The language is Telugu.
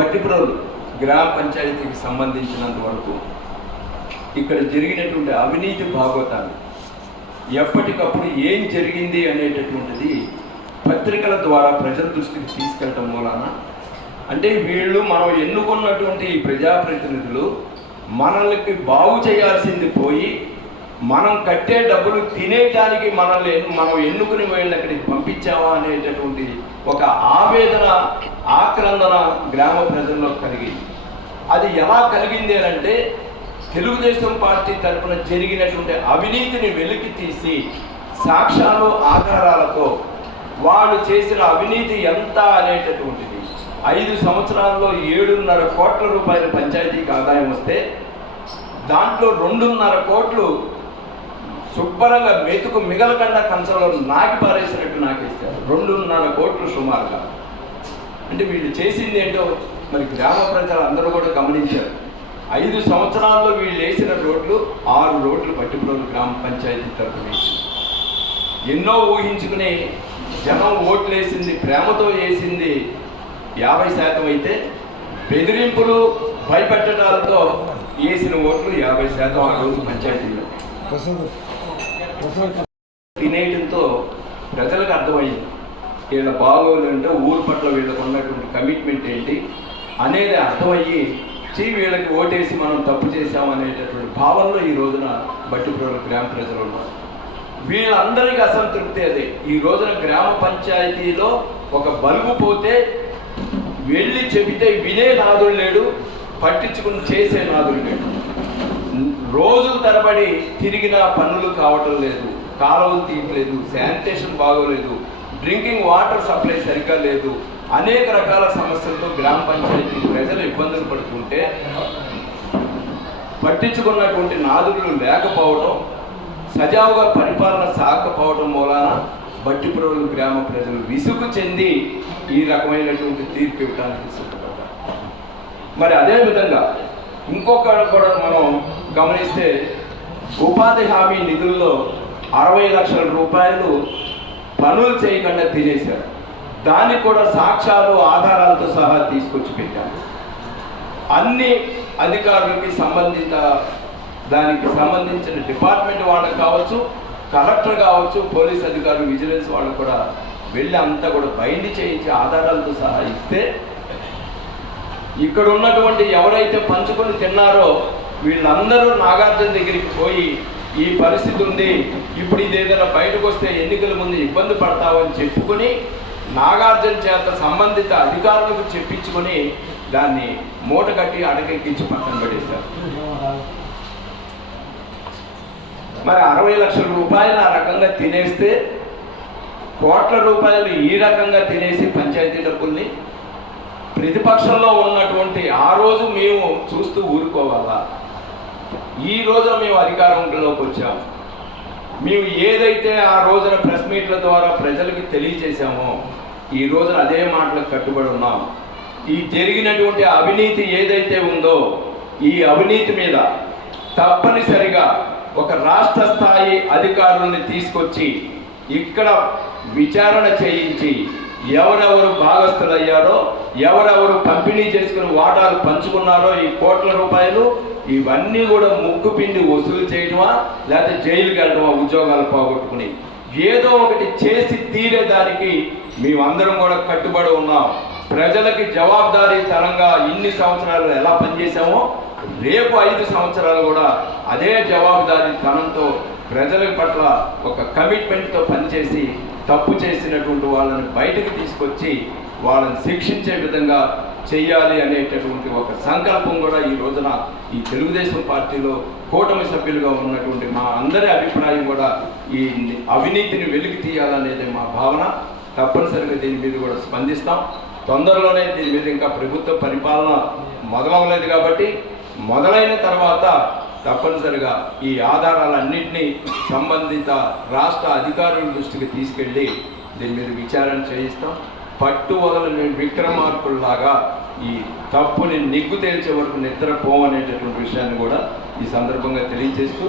బట్టిప్రోలు గ్రామ పంచాయతీకి సంబంధించినంత వరకు ఇక్కడ జరిగినటువంటి అవినీతి భాగవతాలు ఎప్పటికప్పుడు ఏం జరిగింది అనేటటువంటిది పత్రికల ద్వారా ప్రజల దృష్టికి తీసుకెళ్ళటం మూలాన, అంటే వీళ్ళు మనం ఎన్నుకున్నటువంటి ఈ ప్రజాప్రతినిధులు మనల్ని బాగు చేయాల్సింది పోయి మనం కట్టే డబ్బులు తినేయడానికి మనం ఎన్నుకుని వీళ్ళని అక్కడికి పంపించామా అనేటటువంటి ఒక ఆవేదన, ఆక్రందన గ్రామ ప్రజల్లో కలిగింది. అది ఎలా కలిగింది అంటే తెలుగుదేశం పార్టీ తరఫున జరిగినటువంటి అవినీతిని వెలికి తీసి సాక్ష్యాలు ఆధారాలతో వాళ్ళు చేసిన అవినీతి ఎంత అనేటటువంటిది 5 సంవత్సరాల్లో 7.5 కోట్ల రూపాయల పంచాయతీకి ఆదాయం వస్తే దాంట్లో 2.5 కోట్లు శుభ్రంగా మెతుకు మిగలకుండా కంచంలో నాకి పారేసినట్టు నాకేస్తారు. 2.5 కోట్లు సుమారుగా. అంటే వీళ్ళు చేసింది ఏంటో మరి గ్రామ ప్రజలు అందరూ కూడా గమనించారు. 5 సంవత్సరాల్లో వీళ్ళు వేసిన రోడ్లు 6 రోడ్లు బట్టిప్రోలు గ్రామ పంచాయతీ తరఫున ఎన్నో ఊహించుకుని జనం ఓట్లు వేసింది, ప్రేమతో వేసింది 50% అయితే బెదిరింపులు, భయపెట్టడాలతో వేసిన ఓట్లు 50% ఆ రోజు పంచాయతీలో తినేయడంతో ప్రజలకు అర్థమైంది వీళ్ళ బాగోలు అంటే ఊరు పట్ల వీళ్ళకు ఉన్నటువంటి కమిట్మెంట్ ఏంటి అనేది అర్థమయ్యి వీళ్ళకి ఓటేసి మనం తప్పు చేశామనేటటువంటి భావనలో ఈ రోజున బట్టిప్రోలు గ్రామ ప్రజలు ఉన్నారు. వీళ్ళందరికీ అసంతృప్తి అదే. ఈ రోజున గ్రామ పంచాయతీలో ఒక బల్బు పోతే వెళ్ళి చెబితే వినే నాదుడు లేడు, పట్టించుకుని చేసే నాదుడు లేడు. రోజుల తరబడి తిరిగిన పనులు కావటం లేదు, కాలువలు తీయట్లేదు, శానిటేషన్ బాగోలేదు, డ్రింకింగ్ వాటర్ సప్లై సరిగ్గా లేదు, అనేక రకాల సమస్యలతో గ్రామ పంచాయతీ ప్రజలు ఇబ్బందులు పడుతుంటే పట్టించుకున్నటువంటి నాదులు లేకపోవడం, సజావుగా పరిపాలన సాగకపోవడం మూలాన బట్టిప్రోలు గ్రామ ప్రజలు విసుగు చెంది ఈ రకమైనటువంటి తీర్పు ఇవ్వడానికి సిద్ధపడ్డారు. మరి అదేవిధంగా ఇంకొకటి కూడా మనం గమనిస్తే ఉపాధి హామీ నిధుల్లో 60 లక్షల రూపాయలు పనులు చేయకుండా తినేశారు. దానికి కూడా సాక్ష్యాలు, ఆధారాలతో సహా తీసుకొచ్చి పెట్టారు. అన్ని అధికారులకి దానికి సంబంధించిన డిపార్ట్మెంట్ వాళ్ళకి కావచ్చు, కలెక్టర్ కావచ్చు, పోలీస్ అధికారులు, విజిలెన్స్ వాళ్ళకు కూడా వెళ్ళి అంతా కూడా బైండ్ చేయించి ఆధారాలతో సహా ఇస్తే ఇక్కడ ఉన్నటువంటి ఎవరైతే పంచుకొని తిన్నారో వీళ్ళందరూ నాగార్జున దగ్గరికి పోయి ఈ పరిస్థితి ఉంది, ఇప్పుడు ఇది ఏదైనా బయటకు వస్తే ఎన్నికల ముందు ఇబ్బంది పడతావని చెప్పుకొని నాగార్జున చేత సంబంధిత అధికారులకు చెప్పించుకొని దాన్ని మూట కట్టి అడకెక్కించి పక్కన పడేశారు. మరి 60 లక్షల రూపాయలు ఆ రకంగా తినేస్తే కోట్ల రూపాయలు ఈ రకంగా తినేసి పంచాయతీ డబ్బుల్ని ప్రతిపక్షంలో ఉన్నటువంటి ఆ రోజు మేము చూస్తూ ఊరుకోవాలా? ఈ రోజున మేము అధికారంలోకి వచ్చాము, మేము ఏదైతే ఆ రోజున ప్రెస్ మీట్ల ద్వారా ప్రజలకి తెలియజేశామో ఈ రోజున అదే మాటలకు కట్టుబడి ఉన్నాం. ఈ జరిగినటువంటి అవినీతి ఏదైతే ఉందో ఈ అవినీతి మీద తప్పనిసరిగా ఒక రాష్ట్ర స్థాయి అధికారుల్ని తీసుకొచ్చి ఇక్కడ విచారణ చేయించి ఎవరెవరు భాగస్థులయ్యారో, ఎవరెవరు పంపిణీ చేసుకుని వాటాలు పంచుకున్నారో ఈ కోట్ల రూపాయలు, ఇవన్నీ కూడా ముక్కు పిండి వసూలు చేయడమా లేకపోతే జైలుకి వెళ్ళడమా, ఉద్యోగాలు పోగొట్టుకుని ఏదో ఒకటి చేసి తీరేదానికి మేమందరం కూడా కట్టుబడి ఉన్నాం. ప్రజలకి జవాబుదారీతనంగా ఇన్ని సంవత్సరాలు ఎలా పనిచేసామో రేపు 5 సంవత్సరాలు కూడా అదే జవాబుదారీతనంతో ప్రజల పట్ల ఒక కమిట్మెంట్తో పనిచేసి తప్పు చేసినటువంటి వాళ్ళని బయటకు తీసుకొచ్చి వాళ్ళని శిక్షించే విధంగా చెయ్యాలి అనేటటువంటి ఒక సంకల్పం కూడా ఈ రోజున ఈ తెలుగుదేశం పార్టీలో కూటమి సభ్యులుగా ఉన్నటువంటి మా అందరి అభిప్రాయం కూడా ఈ అవినీతిని వెలికి తీయాలనేది మా భావన. తప్పనిసరిగా దీని మీద కూడా స్పందిస్తాం. తొందరలోనే దీని మీద ఇంకా ప్రభుత్వ పరిపాలన మొదలవలేదు కాబట్టి మొదలైన తర్వాత తప్పనిసరిగా ఈ ఆధారాలన్నింటినీ సంబంధిత రాష్ట్ర అధికారుల దృష్టికి తీసుకెళ్ళి దీని మీద విచారణ చేయిస్తాం. పట్టు వదలని విక్రమార్కుల్లాగా ఈ తప్పుని నిగ్గు తేల్చే వరకు నిద్రపోవనేటటువంటి విషయాన్ని కూడా ఈ సందర్భంగా తెలియజేస్తూ